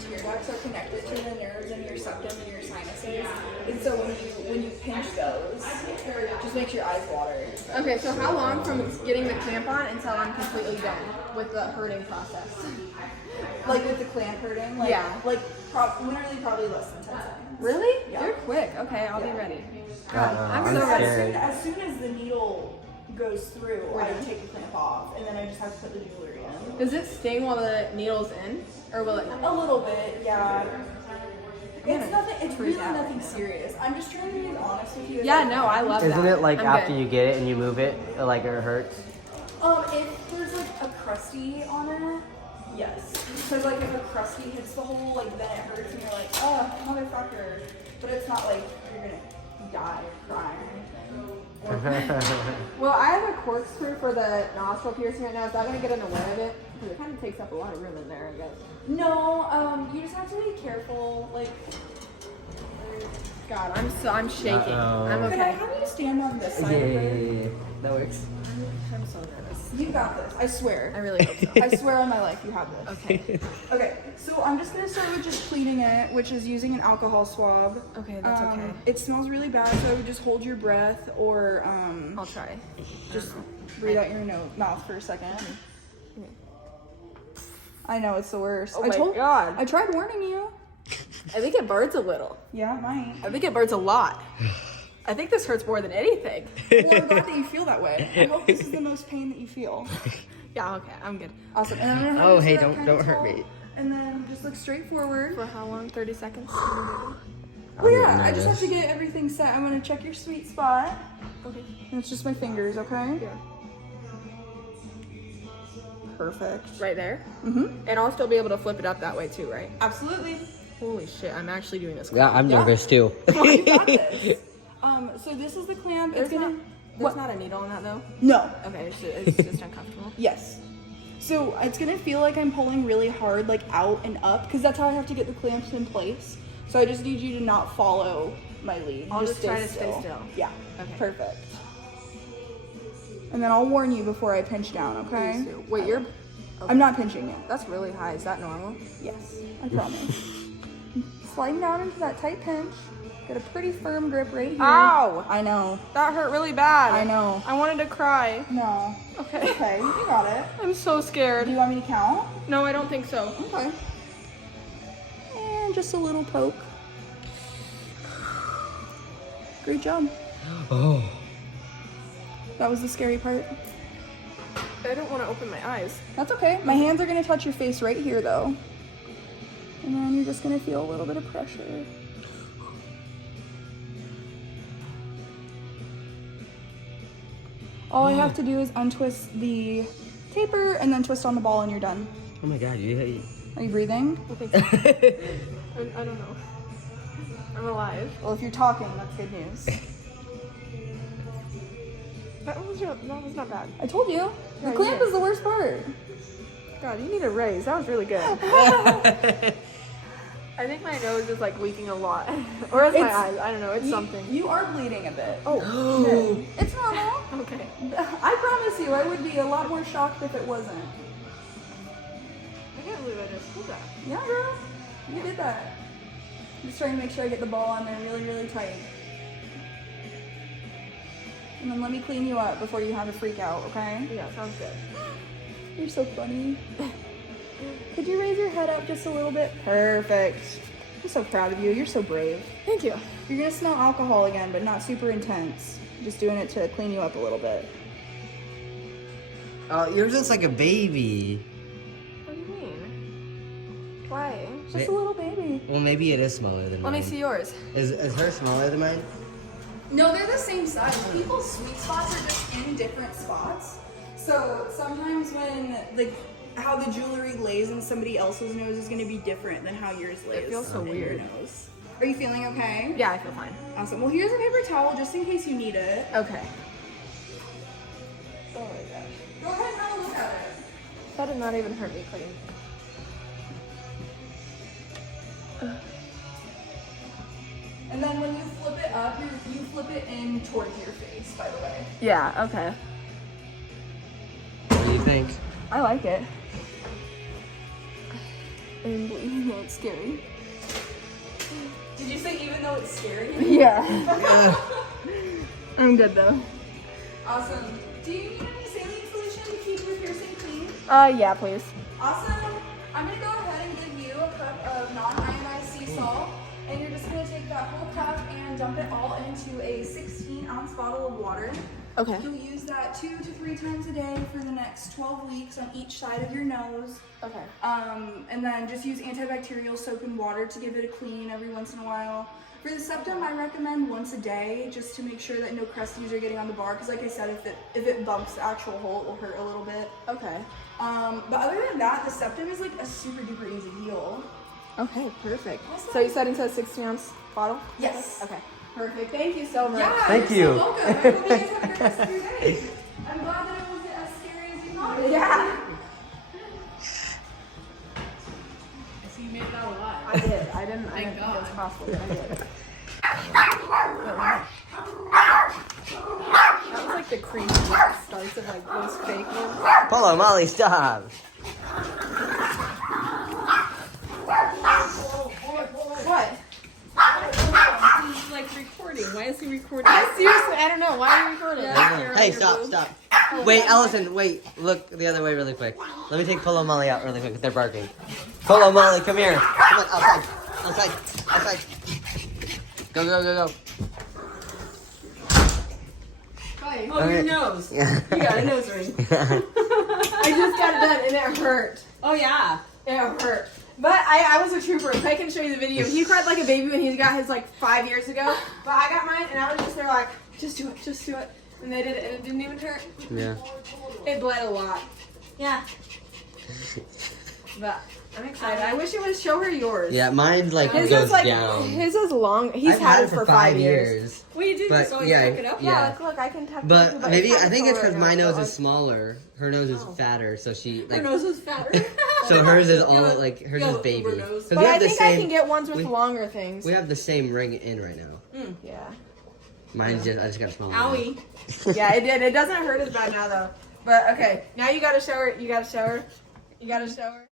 tear ducts are connected to the nerves in your septum and your sinuses. And so when you pinch those, it just makes your eyes water. Okay, so how long from getting the clamp on until I'm completely done with the hurting process? Like with the clamp hurting? Like, yeah. Like literally probably less than 10 seconds. Really? Yeah. You're quick. Okay, I'll be ready. God, I'm so scared. as soon as the needle goes through, I take the clamp off, and then I just have to put the jewelry in. Does it sting while the needle's in? Or will it? A little bit, yeah. It's nothing. It's really out. nothing serious. I'm just trying to be honest with you. Yeah, no, I love that. Isn't it like I'm after good. you get it and you move it, like it hurts? If there's like a crusty on it, yes. Because like if a crusty hits the hole, like then it hurts and you're like, oh, motherfucker. But it's not like you're gonna die or cry or anything. Well, I have a corkscrew for the nostril piercing right now. Is that going to get in the way of it? Because it kind of takes up a lot of room in there, I guess. No, you just have to be careful. Like, God, I'm shaking. I'm could I okay. have you stand on this side Yeah, of yeah, it? yeah. That works. I'm so nervous. You got this. I swear. I really hope so. I swear on my life you have this. Okay. Okay, so I'm just gonna start with just cleaning it, which is using an alcohol swab. Okay, that's okay. It smells really bad, so I would just hold your breath or I'll try. just breathe out your mouth for a second. I know it's the worst. Oh my God. I tried warning you. I think it burns a little. Yeah, it might. I think it burns a lot. I think this hurts more than anything. Well, I'm glad that you feel that way. I hope this is the most pain that you feel. Yeah, okay, I'm good. Awesome. And I'm gonna have Oh, you hey, sit up kinda don't hurt tall, me. And then just look straight forward. For how long? 30 seconds? Oh I'm yeah, getting I just have to nervous. get everything set. I'm gonna check your sweet spot. Okay. And it's just my fingers, okay? Yeah. Perfect. Right there? Mm-hmm. And I'll still be able to flip it up that way too, right? Absolutely. Holy shit, I'm actually doing this. Yeah, I'm Yeah. nervous too. You got this. So this is the clamp. There's It's gonna. not a needle in that though? No. Okay, it's just uncomfortable. Yes. So it's gonna feel like I'm pulling really hard, like out and up, because that's how I have to get the clamps in place. So I just need you to not follow my lead. I'll just try to stay still. Yeah. Okay. Perfect. And then I'll warn you before I pinch down, okay? Wait, you're... I'm not pinching you. That's really high. Is that normal? Yes, I promise. Sliding down into that tight pinch. Get a pretty firm grip right here. Ow! I know. That hurt really bad. I know. I wanted to cry. No. Okay. Okay, you got it. I'm so scared. Do you want me to count? No, I don't think so. Okay. And just a little poke. Great job. Oh. That was the scary part. I don't want to open my eyes. That's okay. My hands are gonna touch your face right here though. And then you're just gonna feel a little bit of pressure. All I have to do is untwist the taper and then twist on the ball and you're done. Oh my God, you. Are you breathing? I think so. I don't know. I'm alive. Well, if you're talking, that's good news. That was not bad. I told you. The Yeah, clamp yeah. is the worst part. God, you need a raise. That was really good. I think my nose is like leaking a lot. Or it's my It's- eyes. I don't know. It's something. You are bleeding a bit. Oh, It's normal. okay. I promise you, I would be a lot more shocked if it wasn't. I can't believe I just pulled that. Yeah, girl. You did that. I'm just trying to make sure I get the ball on there really, really tight. And then let me clean you up before you have a freak out, okay? Yeah, sounds good. You're so funny. Could you raise your head up just a little bit? Perfect. I'm so proud of you. You're so brave. Thank you. You're gonna smell alcohol again, but not super intense. Just doing it to clean you up a little bit. Oh, yours looks like a baby. What do you mean? Why? Just a little baby. Well, maybe it is smaller than Let mine. me see yours. Is her smaller than mine? No, they're the same size. People's sweet spots are just in different spots. So sometimes when how the jewelry lays in somebody else's nose is going to be different than how yours lays. It feels so in your weird. nose. Are you feeling okay? Yeah, I feel fine. Awesome. Well, here's a paper towel just in case you need it. Okay. Oh my gosh. Go ahead and have a look at it. That did not even hurt me clean. And then when you flip it up, you flip it in towards your face, by the way. Yeah, okay. What do you think? I like it. I'm bleeding. That's scary. Did you say even though it's scary? Yeah. Ugh. I'm good though. Awesome. Do you need any saline solution to keep your piercing clean? Yeah, please. Awesome. I'm going to go ahead and give you a cup of non-ionized sea salt. And you're just going to take that whole cup and dump it all into a 16-ounce bottle of water. Okay. You'll use that 2 to 3 times a day for the next 12 weeks on each side of your nose. Okay. And then just use antibacterial soap and water to give it a clean every once in a while. For the septum, I recommend once a day, just to make sure that no crusties are getting on the bar. Because like I said, if it bumps the actual hole, it will hurt a little bit. Okay. But other than that, the septum is like a super duper easy heal. Okay, perfect. Awesome. So you said into a 16-ounce bottle? Yes. Okay. Perfect. Thank you so much. Yeah, Thank you're you. so welcome. I hope you guys have a great rest of your day. I'm glad that it wasn't as scary as you thought. Yeah. So you made it out alive. I did. I didn't Thank think it was God. possible, but I did. That was like the crazy starts of like those fake ones. Polo, Molly, stop. What? He's like recording. Why is he recording? Seriously, I don't know. Why are you recording? Hey, stop, stop. Wait, Allison, wait. Look the other way really quick. Let me take Polo, Molly out really quick. They're barking. Polo, Molly, come here. Come on, outside. Outside. Outside. Go, go, go, go. Oh, your nose. Yeah. You got a nose ring. I just got it done and it hurt. Oh, yeah. It hurt. But I was a trooper. I can show you the video. He cried like a baby when he got his like 5 years ago. But I got mine and I was just there like, just do it, just do it. And they did it and it didn't even hurt. Yeah. It bled a lot. Yeah. But I'm excited. I wish you would show her yours. Yeah, mine like His goes is like down. his is long. He's I've had it for 5 years. What do you do? But, Just always yeah, pick it up? yeah. Look, I can tuck But it, maybe it's I think it's kinda because sore my right nose now. is smaller. Her nose is fatter, so she Her like. nose is fatter. So hers is all You have a- like hers you have is a baby. Uber nose. 'Cause But we I have the think I same. can get ones with we- longer things. We have the same ring in right now. Yeah. Mine's just I just got a small. Owie. Yeah, it did. It doesn't hurt as bad now though. But okay, now you gotta show her. You gotta show her. You gotta show her.